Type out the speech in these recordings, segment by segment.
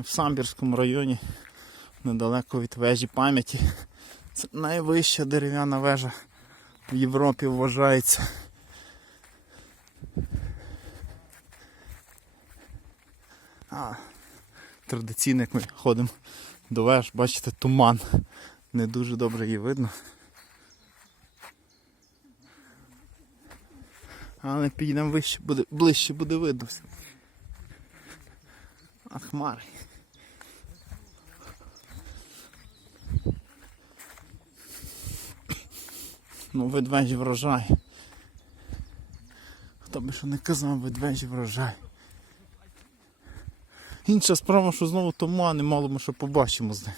в Самбірському районі, недалеко від вежі пам'яті. Це найвища дерев'яна вежа в Європі вважається. А, традиційно, як ми ходимо до веж, бачите, туман. Не дуже добре її видно. Але підійдемо вище, буде, ближче буде видно. А хмари. Ну, ведвежі врожай. Хто би що не казав, ведвежі врожай. Інша справа, що знову туман і мало ми що побачимо з них.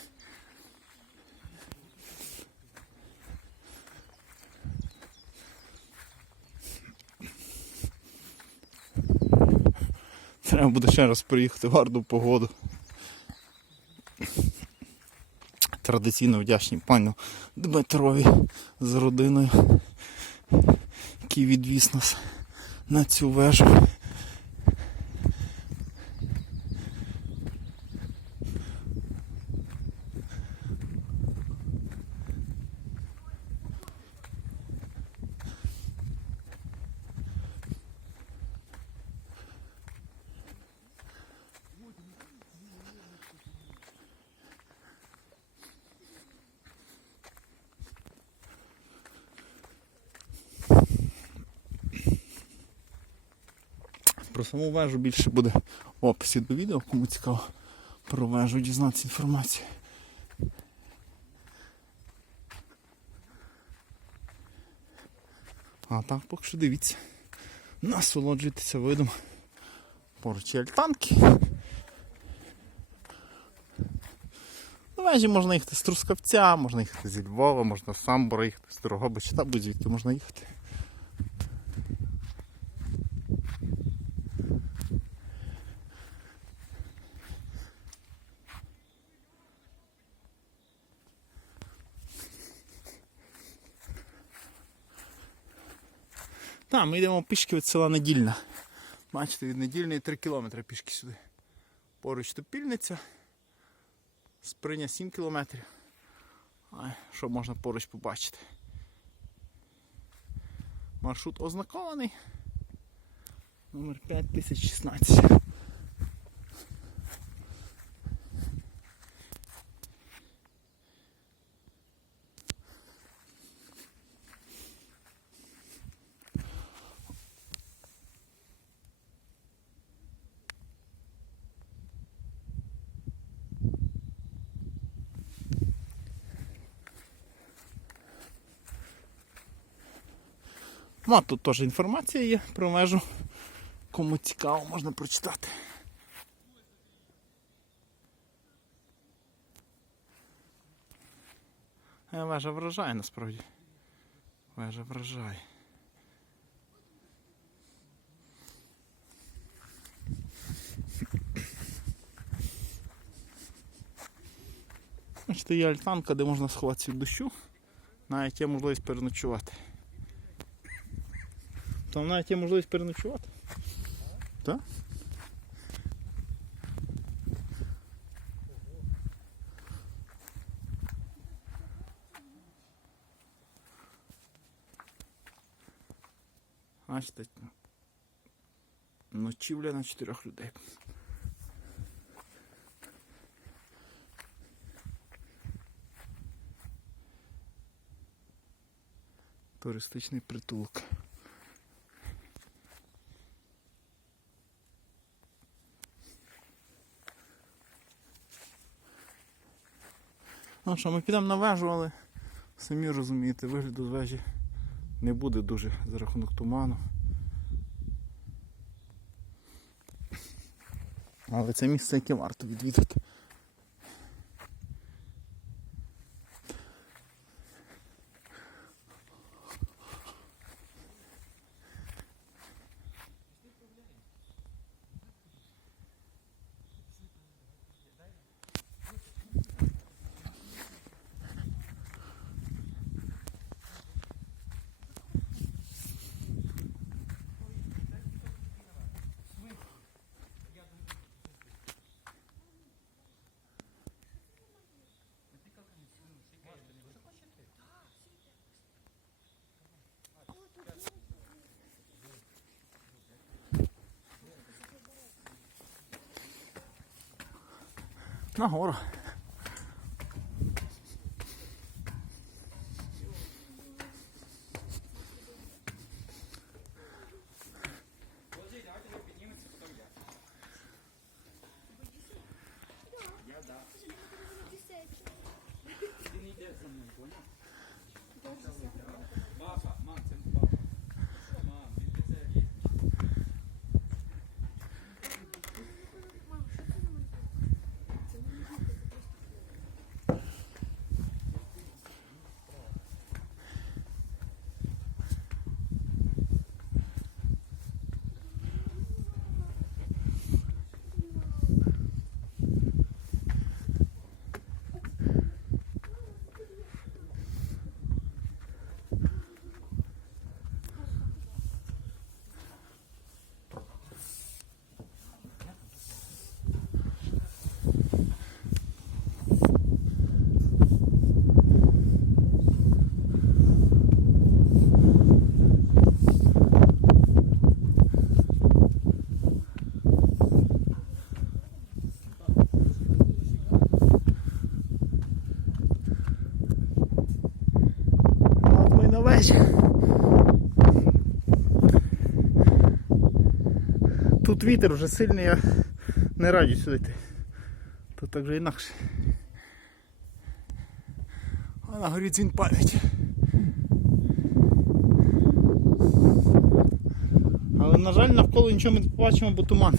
Треба буде ще раз приїхати в гарну погоду. Традиційно вдячні пану Дмитрові з родиною, який відвіз нас на цю вежу. Про саму вежу більше буде в описі до відео, кому цікаво про вежу дізнатися інформацію. А так поки що дивіться. Насолоджуйтеся видом. Поруч є альтанки. На вежі можна їхати з Трускавця, можна їхати зі Львова, можна з Самбора їхати, з Дорогобича, та будь-звідки можна їхати. Так, ми йдемо пішки від села Недільна. Бачите, від недільної 3 кілометри пішки сюди. Поруч Топільниця. Сприня 7 кілометрів. Ай, що можна поруч побачити? Маршрут ознакований. Номер 5016. Ну, а тут теж інформація є про межу. Кому цікаво, можна прочитати. Е, Вежа вражає насправді. Вежа вражає. Бачите, є альтанка, де можна сховатися від дощу. Навіть є можливість переночувати. Там навіть є можливість переночувати. Так? Бачите, ночівля на чотирьох людей. Туристичний притулок. Ну що, ми підемо на вежу, але самі розумієте, вигляду з вежі не буде дуже за рахунок туману. Але це місце, яке варто відвідати. Нагору. От ми на вечір. Тут вітер вже сильний, я не раджу сюди йти. Тут так же інакше. А на горі дзвін пам'ять. Але, на жаль, навколо нічого ми не побачимо, бо туман.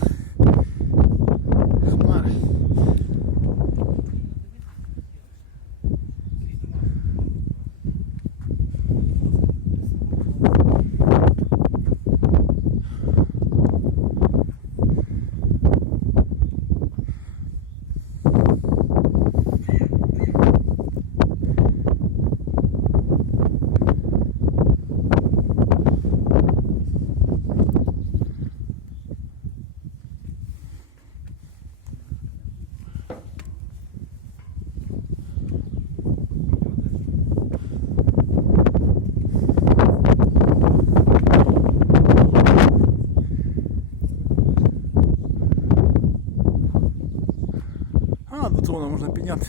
до дзвона можна підняти.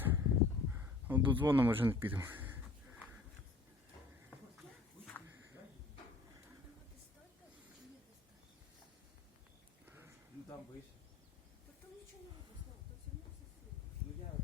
А до дзвона ми вже не підемо. Ну там вище. Там нічого не видно, Слава, там все